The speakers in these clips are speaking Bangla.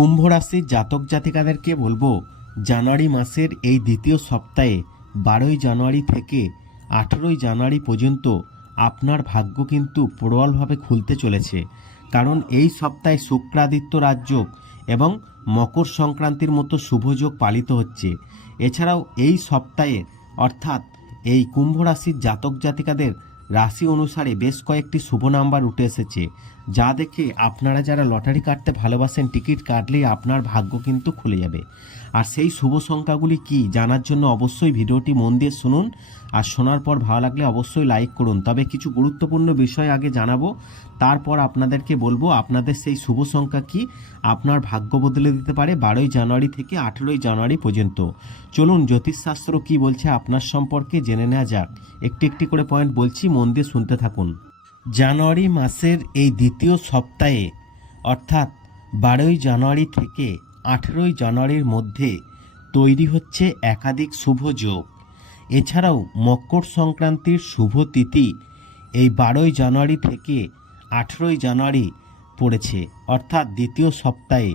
কুম্ভ রাশির জাতক জাতিকাদেরকে বলব, জানুয়ারি মাসের এই দ্বিতীয় সপ্তাহে বারোই জানুয়ারি থেকে আঠেরোই জানুয়ারি পর্যন্ত আপনার ভাগ্য কিন্তু প্রবলভাবে খুলতে চলেছে। কারণ এই সপ্তাহে শুক্রাদিত্য রাজযোগ এবং মকর সংক্রান্তির মতো শুভযোগ পালিত হচ্ছে। এছাড়াও এই সপ্তাহে অর্থাৎ এই কুম্ভ রাশির জাতক জাতিকাদের রাশি অনুসারে বেশ কয়েকটি শুভ নাম্বার উঠে এসেছে। যা দেখে আপনারা যারা লটারি কাটতে ভালোবাসেন, টিকিট কাটলেই আপনার ভাগ্য কিন্তু খুলে যাবে। আর সেই শুভ সংখ্যাগুলি কি, জানার জন্য অবশ্যই ভিডিওটি মন দিয়ে শুনুন। আর শোনার পর ভালো লাগলে অবশ্যই লাইক করুন। তবে কিছু গুরুত্বপূর্ণ বিষয় আগে জানাব। তারপর আপনাদেরকে বলব, আপনাদের সেই শুভ সংখ্যা কি, আপনার ভাগ্য বদলে দিতে পারে বারোই জানুয়ারি থেকে আঠেরোই জানুয়ারি পর্যন্ত। চলুন, জ্যোতিষশাস্ত্র কি বলছে আপনার সম্পর্কে জেনে নেওয়া যাক। একটি একটি করে পয়েন্ট বলছি, মন দিয়ে শুনতে থাকুন। জানুয়ারি মাসের এই দ্বিতীয় সপ্তাহে, অর্থাৎ বারোই জানুয়ারি থেকে আঠেরোই জানুয়ারির মধ্যে তৈরি হচ্ছে একাধিক শুভ যোগ। এছাড়াও মকর সংক্রান্তির শুভ তিথি এই বারোই জানুয়ারি থেকে আঠেরোই জানুয়ারি পড়েছে, অর্থাৎ দ্বিতীয় সপ্তাহে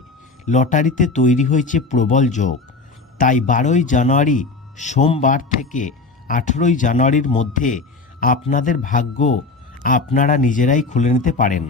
লটারিতে তৈরি হয়েছে প্রবল যোগ। তাই বারোই জানুয়ারি সোমবার থেকে আঠেরোই জানুয়ারির মধ্যে আপনাদের ভাগ্য আপনারা নিজেরাই খুলে নিতে পারেন।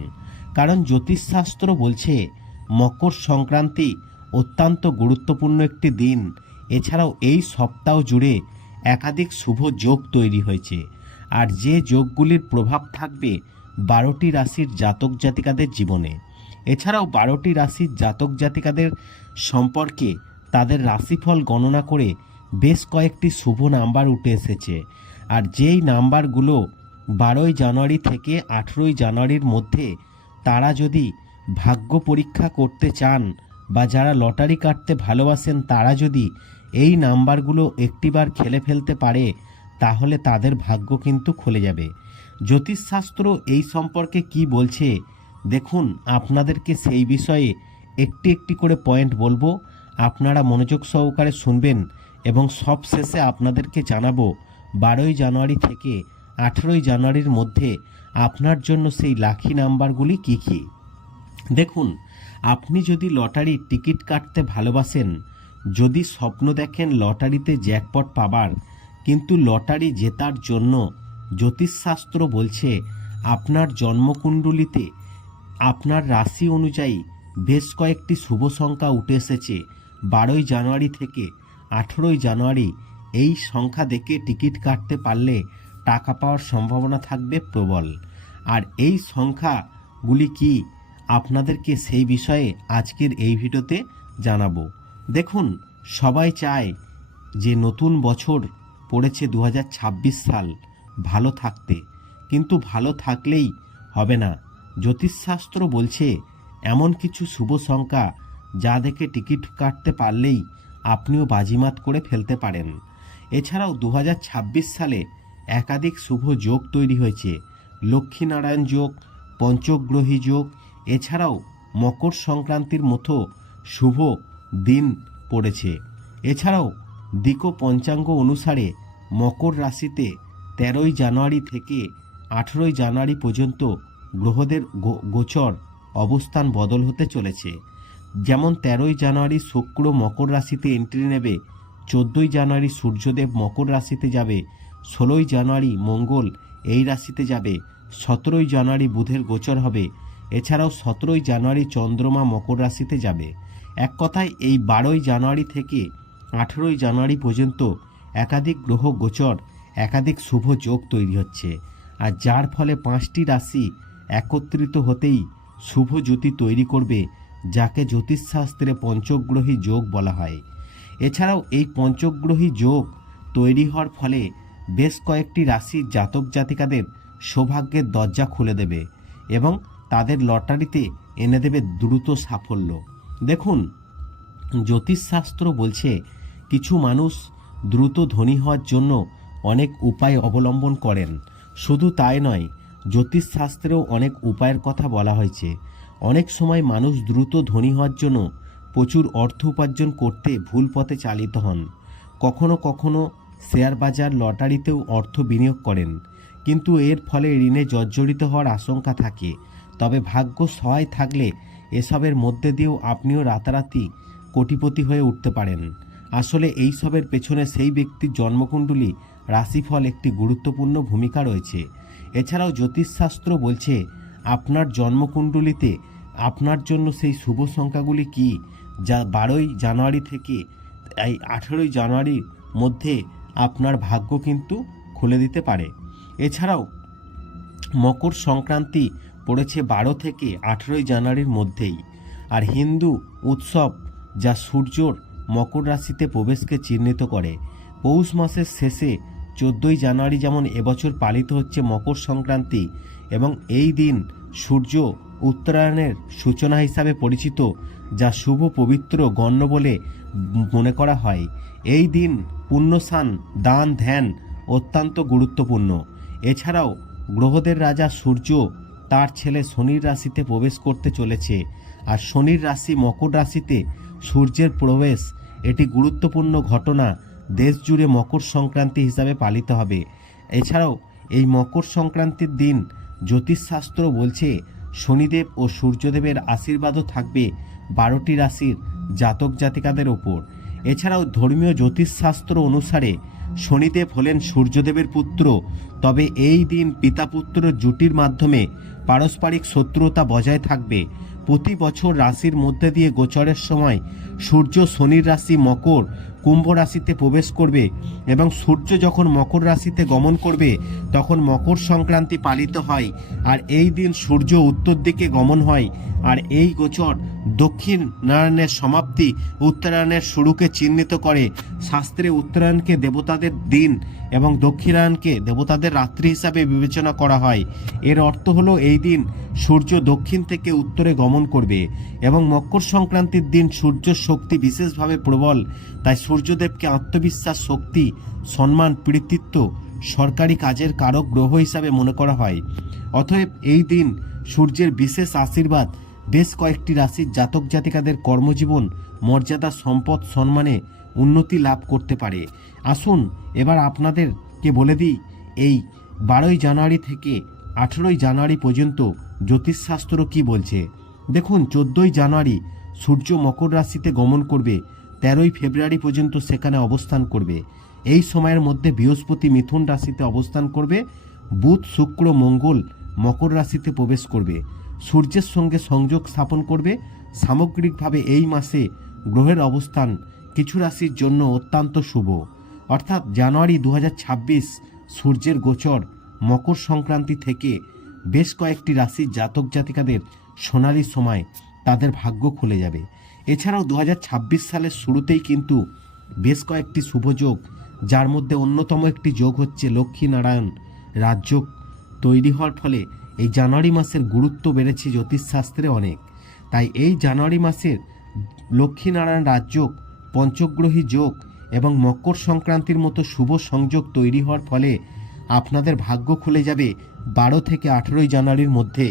কারণ জ্যোতিষশাস্ত্র বলছে, মকর সংক্রান্তি অত্যন্ত গুরুত্বপূর্ণ একটি দিন। এছাড়াও এই সপ্তাহ জুড়ে একাধিক শুভ যোগ তৈরি হয়েছে। আর যে যোগগুলির প্রভাব থাকবে বারোটি রাশির জাতক জাতিকাদের জীবনে। এছাড়াও বারোটি রাশির জাতক জাতিকাদের সম্পর্কে তাদের রাশিফল গণনা করে বেশ কয়েকটি শুভ নাম্বার উঠে এসেছে। আর যেই নাম্বারগুলো বারোই জানুয়ারি থেকে আঠেরোই জানুয়ারির মধ্যে তারা যদি ভাগ্য পরীক্ষা করতে চান বা যারা লটারি কাটতে ভালোবাসেন, তারা যদি এই নাম্বারগুলো একটিবার খেলে ফেলতে পারে, তাহলে তাদের ভাগ্য কিন্তু খুলে যাবে। জ্যোতিষশাস্ত্র এই সম্পর্কে কি বলছে? দেখুন, আপনাদেরকে সেই বিষয়ে একটি একটি করে পয়েন্ট বলব। আপনারা মনোযোগ সহকারে শুনবেন এবং সব শেষে আপনাদেরকে জানাব, বারোই জানুয়ারি থেকে আঠেরোই জানুয়ারির মধ্যে আপনার জন্য সেই লাখি নাম্বারগুলি কী কী? দেখুন, আপনি যদি লটারির টিকিট কাটতে ভালোবাসেন, যদি স্বপ্ন দেখেন লটারিতে জ্যাকপট পাবার, কিন্তু লটারি জেতার জন্য জ্যোতিষশাস্ত্র বলছে আপনার জন্মকুণ্ডলিতে আপনার রাশি অনুযায়ী বেশ কয়েকটি শুভ সংখ্যা উঠে এসেছে। বারোই জানুয়ারি থেকে আঠেরোই জানুয়ারি এই সংখ্যা দেখে টিকিট কাটতে পারলে টাকা পাওয়ার সম্ভাবনা থাকবে প্রবল। আর এই সংখ্যাগুলি কি আপনাদেরকে সেই বিষয়ে আজকের এই ভিডিওতে জানাব। দেখুন, সবাই চায় যে নতুন বছর পড়েছে দু হাজার ছাব্বিশ সাল, ভালো থাকতে। কিন্তু ভালো থাকলেই হবে না। জ্যোতিষশাস্ত্র বলছে, এমন কিছু শুভ সংখ্যা যা দেখে টিকিট কাটতে পারলেই আপনিও বাজিমাত করে ফেলতে পারেন। এছাড়াও দু হাজার ছাব্বিশ সালে একাধিক শুভ যোগ তৈরি হয়েছে। লক্ষ্মীনারায়ণ যোগ, পঞ্চগ্রহী যোগ, এছাড়াও মকর সংক্রান্তির মতো শুভ দিন পড়েছে। এছাড়াও দিক পঞ্চাঙ্গ অনুসারে মকর রাশিতে তেরোই জানুয়ারি থেকে আঠেরোই জানুয়ারি পর্যন্ত গ্রহদের গোচর অবস্থান বদল হতে চলেছে। যেমন তেরোই জানুয়ারি শুক্র মকর রাশিতে এন্ট্রি নেবে, চোদ্দোই জানুয়ারি সূর্যদেব মকর রাশিতে যাবে ষোলোই জানুয়ারি মঙ্গল এই রাশিতে যাবে, সতেরোই জানুয়ারি বুধের গোচর হবে, এছাড়াও সতেরোই জানুয়ারি চন্দ্রমা মকর রাশিতে যাবে। এক কথায়, এই বারোই জানুয়ারি থেকে আঠেরোই জানুয়ারি পর্যন্ত একাধিক গ্রহ গোচর, একাধিক শুভ যোগ তৈরি হচ্ছে। আর যার ফলে পাঁচটি রাশি একত্রিত হতেই শুভ জ্যোতি তৈরি করবে, যাকে জ্যোতিষশাস্ত্রে পঞ্চগ্রহী যোগ বলা হয়। এছাড়াও এই পঞ্চগ্রহী যোগ তৈরি হওয়ার ফলে বেশ কয়েকটি রাশি জাতক জাতিকাদের সৌভাগ্যের দরজা খুলে দেবে এবং তাদের লটারিতে এনে দেবে দ্রুত সাফল্য। দেখুন, জ্যোতিষশাস্ত্র বলছে কিছু মানুষ দ্রুত ধনী হওয়ার জন্য অনেক উপায় অবলম্বন করেন। শুধু তাই নয়, জ্যোতিষশাস্ত্রেও অনেক উপায়ের কথা বলা হয়েছে। অনেক সময় মানুষ দ্রুত ধনী হওয়ার জন্য প্রচুর অর্থ উপার্জন করতে ভুল পথে চালিত হন। কখনো কখনো শেয়ার বাজার লটারিতেও অর্থ বিনিয়োগ করেন। কিন্তু এর ফলে ঋণে জর্জরিত হওয়ার আশঙ্কা থাকে। তবে ভাগ্য সহায় থাকলে এসবের মধ্যে দিয়েও আপনিও রাতারাতি কোটিপতি হয়ে উঠতে পারেন। আসলে এই সবের পেছনে সেই ব্যক্তির জন্মকুণ্ডলী রাশিফল একটি গুরুত্বপূর্ণ ভূমিকা রয়েছে। এছাড়াও জ্যোতিষশাস্ত্র বলছে, আপনার জন্মকুণ্ডলিতে আপনার জন্য সেই শুভ সংখ্যাগুলি কি? যা বারোই জানুয়ারি থেকে, এই আঠেরোই জানুয়ারির মধ্যে আপনার ভাগ্য কিন্তু খুলে দিতে পারে। এছাড়াও, মকর সংক্রান্তি পড়েছে বারো থেকে আঠেরোই জানুয়ারির মধ্যেই, আর হিন্দু উৎসব যা সূর্যর মকর রাশিতে প্রবেশকে চিহ্নিত করে। পৌষ মাসের শেষে চোদ্দোই জানুয়ারি যেমন এবছর পালিত হচ্ছে মকর সংক্রান্তি, এবং এই দিন সূর্য উত্তরায়ণের সূচনা হিসাবে পরিচিত, যা শুভ পবিত্র গণ্য বলে মনে করা হয়। এই দিন পুণ্যস্নান দান, ধ্যান অত্যন্ত গুরুত্বপূর্ণ। এছাড়াও গ্রহদের রাজা সূর্য তার ছেলে শনির রাশিতে প্রবেশ করতে চলেছে, আর শনির রাশি মকর রাশিতে সূর্যের প্রবেশ। এটি গুরুত্বপূর্ণ ঘটনা দেশ জুড়ে মকর সংক্রান্তি হিসাবে পালিত হবে। এছাড়াও এই মকর সংক্রান্তির দিন জ্যোতিষশাস্ত্র বলছে শনিদেব ও সূর্যদেবের আশীর্বাদও থাকবে বারোটি রাশির জাতক জাতিকাদের ওপর। এছাড়াও ধর্মীয় জ্যোতিষশাস্ত্র অনুসারে শনিদেব হলেন সূর্যদেবের পুত্র। তবে এই দিন পিতা পুত্র জুটির মাধ্যমে পারস্পরিক শত্রুতা বজায় থাকবে। প্রতি বছর রাশির মধ্যে দিয়ে গোচরের সময় সূর্য শনির রাশি মকর কুম্ভ রাশিতে প্রবেশ করবে এবং সূর্য যখন মকর রাশিতে গমন করবে, তখন মকর সংক্রান্তি পালিত হয় আর এই দিন সূর্য উত্তর দিকে গমন হয় আর এই গোচর দক্ষিণ নারায়ণের সমাপ্তি উত্তরায়ণের শুরুকে চিহ্নিত করে। শাস্ত্রে উত্তরায়ণকে দেবতাদের দিন এবং দক্ষিণায়ণকে দেবতাদের রাত্রি হিসাবে বিবেচনা করা হয়। এর অর্থ হলো এই দিন সূর্য দক্ষিণ থেকে উত্তরে গমন করবে এবং মকর সংক্রান্তির দিন সূর্যের শক্তি বিশেষভাবে প্রবল, তাই সূর্যদেবকে আত্মবিশ্বাস, শক্তি, সম্মান, কৃতিত্ব সরকারি কাজের কারক গ্রহ হিসাবে মনে করা হয়। অতএব এই দিন সূর্যের বিশেষ আশীর্বাদ বেশ কয়েকটি রাশির জাতক জাতিকাদের কর্মজীবন, মর্যাদা, সম্পদ, সম্মানে উন্নতি লাভ করতে পারে। আসুন এবার আপনাদেরকে বলে দিই, এই বারোই জানুয়ারি থেকে আঠেরোই জানুয়ারি পর্যন্ত জ্যোতিষশাস্ত্র কি বলছে? দেখুন, চোদ্দোই জানুয়ারি সূর্য মকর রাশিতে গমন করবে। তেরোই ফেব্রুয়ারি পর্যন্ত সেখানে অবস্থান করবে। এই সময়ের মধ্যে বৃহস্পতি মিথুন রাশিতে অবস্থান করবে, বুধ, শুক্র, মঙ্গল মকর রাশিতে প্রবেশ করবে। সূর্যের সঙ্গে সংযোগ স্থাপন করবে। সামগ্রিকভাবে এই মাসে গ্রহের অবস্থান কিছু রাশির জন্য অত্যন্ত শুভ। অর্থাৎ জানুয়ারি দু হাজার ছাব্বিশ সূর্যের গোচর মকর সংক্রান্তি থেকে বেশ কয়েকটি রাশির জাতক জাতিকাদের সোনালি সময় তাদের ভাগ্য খুলে যাবে। এছাড়াও দু হাজার ছাব্বিশ সালের শুরুতেই কিন্তু বেশ কয়েকটি শুভ যোগ, যার মধ্যে অন্যতম একটি যোগ হচ্ছে লক্ষ্মীনারায়ণ রাজযোগ। তৈরি হওয়ার ফলে এই জানুয়ারি মাসের গুরুত্ব বেড়েছে জ্যোতিষশাস্ত্রে অনেক। তাই এই জানুয়ারি মাসের লক্ষ্মীনারায়ণ রাজযোগ, পঞ্চগ্রহী যোগ এবং মকর সংক্রান্তির মতো শুভ সংযোগ তৈরি হওয়ার ফলে আপনাদের ভাগ্য খুলে যাবে বারো থেকে আঠেরোই জানুয়ারির মধ্যে।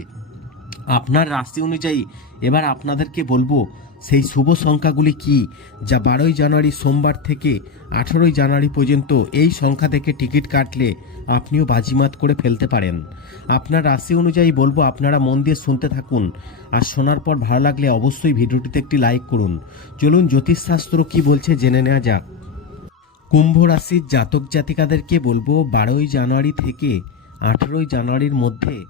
আপনার রাশি অনুযায়ী এবার আপনাদেরকে বলব, সেই শুভ সংখ্যাগুলি কি? যা বারোই জানুয়ারি সোমবার থেকে আঠেরোই জানুয়ারি পর্যন্ত এই সংখ্যা থেকে টিকিট কাটলে আপনিও বাজিমাত করে ফেলতে পারেন। আপনার রাশি অনুযায়ী বলব, আপনারা মন দিয়ে শুনতে থাকুন। আর শোনার পর ভালো লাগলে অবশ্যই ভিডিওটিতে একটি লাইক করুন। চলুন জ্যোতিষশাস্ত্র কি বলছে জেনে নেওয়া যাক। কুম্ভ রাশির জাতক জাতিকাদেরকে বলব, বারোই জানুয়ারি থেকে আঠেরোই জানুয়ারির মধ্যে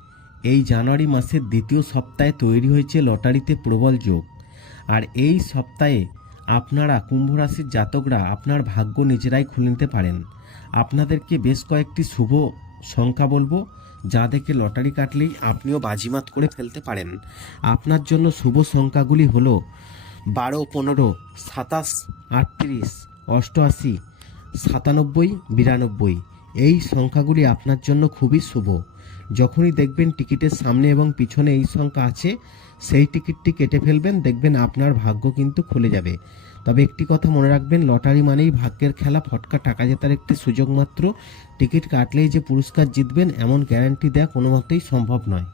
এই জানুয়ারি মাসের দ্বিতীয় সপ্তাহে তৈরি হয়েছে লটারিতে প্রবল যোগ। আর এই সপ্তাহে আপনারা কুম্ভ রাশির জাতকরা আপনার ভাগ্য নিজেরাই খুলে নিতে পারেন। আপনাদেরকে বেশ কয়েকটি শুভ সংখ্যা বলব, যা দেখে লটারি কাটলেই আপনিও বাজিমাত করে ফেলতে পারেন। আপনার জন্য শুভ সংখ্যাগুলি হলো বারো, পনেরো, সাতাশ, আটত্রিশ, অষ্টআশি, সাতানব্বই, বিরানব্বই। এই সংখ্যাগুলি আপনার জন্য খুবই শুভ। যখনই দেখবেন টিকিটের সামনে এবং পিছনে এই সংখ্যা আছে, সেই টিকিটটি কেটে ফেলবেন, দেখবেন আপনার ভাগ্য কিন্তু খুলে যাবে। তবে একটি কথা মনে রাখবেন, লটারি মানেই ভাগ্যের খেলা, ফটকা টাকা জেতার একটি সুযোগ মাত্র। টিকিট কাটলেই যে পুরস্কার জিতবেন, এমন গ্যারান্টি দেওয়া কোনোমতেই সম্ভব নয়।